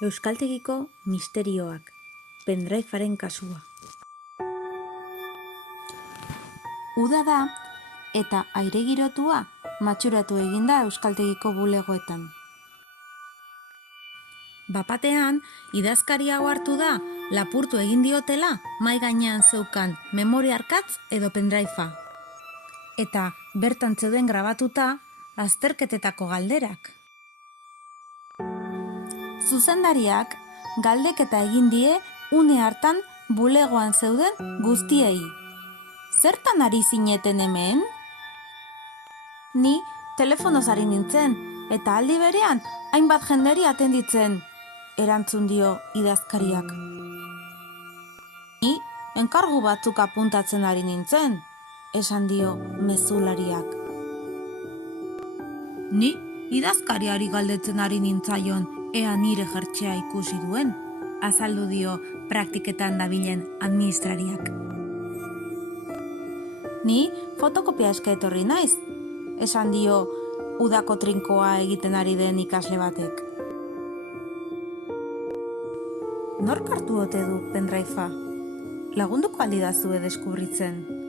Euskaltegiko misterioak, pendrivearen kasua. Uda da eta aire girotua matxuratu eginda euskaltegiko bulegoetan. Bapatean, idazkari hau hartu da lapurtu egin diotela mai gainean zeukan memoria arkatz edo pendrivea. Eta bertan zeuden grabatuta azterketetako galderak. Zuzendariak galdeketa egin die une hartan bulegoan zeuden guztiei. Zertan ari zineten hemen? Ni telefonoz ari nintzen eta aldi berean hainbat jenderi atenditzen, erantzun dio idazkariak. Ni enkargu batzuk apuntatzen ari nintzen, esan dio mezulariak. Ni idazkariari galdetzen ari nintzaion ea nire jertxea ikusi duen, azaldu dio praktiketan dabilen administrariak. Ni fotokopia eske etorri naiz, esan dio udako trinkoa egiten ari den ikasle batek. Nork hartu ote du pendrivea? Lagunduko aldidazue deskubritzen.